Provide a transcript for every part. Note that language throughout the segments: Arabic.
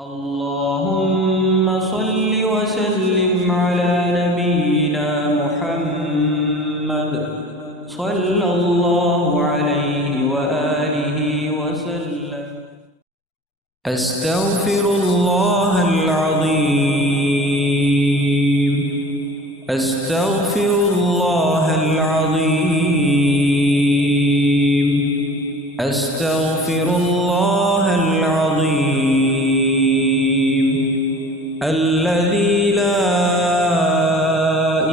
اللهم صل وسلم على نبينا محمد صلى الله عليه وآله وسلم. أستغفر الله العظيم. أستغفر الله العظيم. أستغفر الله العظيم الذي لا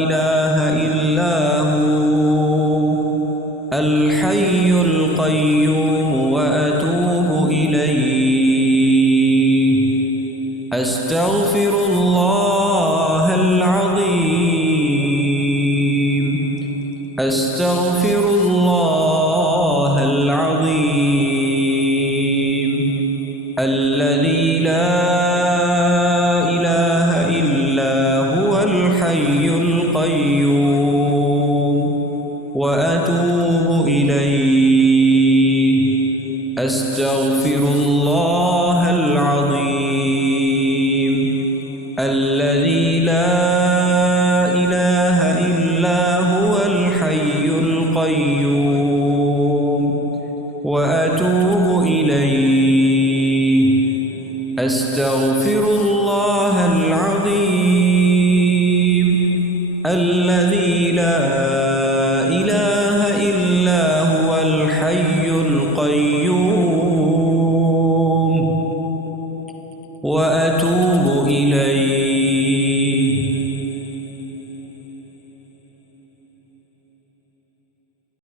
إله إلا هو الحي القيوم وأتوب إليه. أستغفر الله العظيم. أستغفر الله العظيم الذي لا إله إلا هو الحي القيوم وأتوب إليه. أستغفر الله العظيم الذي لا إله إلا هو الحي القيوم وأتوب إليه. أستغفر الله العظيم الذي لا إله إلا هو الحي القيوم